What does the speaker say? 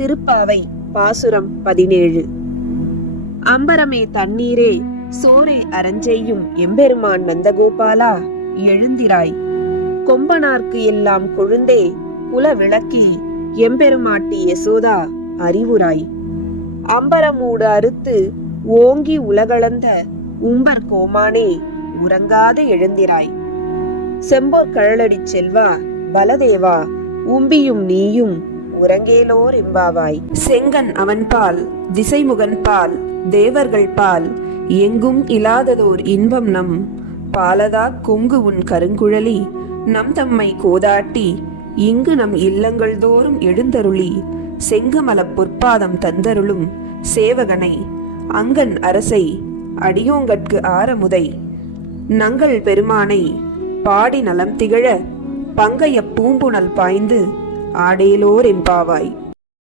திருப்பாவை பாசுரம் 17. அம்பரமே தண்ணீரே சோரே அரஞ்செய்யும் எம்பெருமான் நந்தகோபாலா எழுந்திராய். கொம்பனார்க்கு எல்லாம் கொழுந்தே குல விளக்கி எம்பெருமாட்டி யசோதா அறிவுராய். அம்பரமூடு அறுத்து ஓங்கி உலகளந்த உம்பர் கோமானே உறங்காது எழுந்திராய். செம்போர் கழலடி செல்வா பலதேவா உம்பியும் நீயும் உறங்கேலோர் எம்பாவாய். செங்கன் அவன்பால் திசைமுகன் பால் தேவர்கள் பால் எங்கும் இலாததோர் இன்பம் நம் பாலதா கொங்கு உன் கருங்குழலி நம் தம்மை கோதாட்டி இங்கு நம் இல்லங்கள் தோறும் எழுந்தருளி செங்கமல பொற்பாதம் தந்தருளும் சேவகனை அங்கன் அரசை அடியோங்கட்கு ஆரமுதை நங்கள் பெருமானை பாடி நலம் திகழ பங்கைய பூம்புணல் பாய்ந்து ஆடேலோர் என்பாவாய்.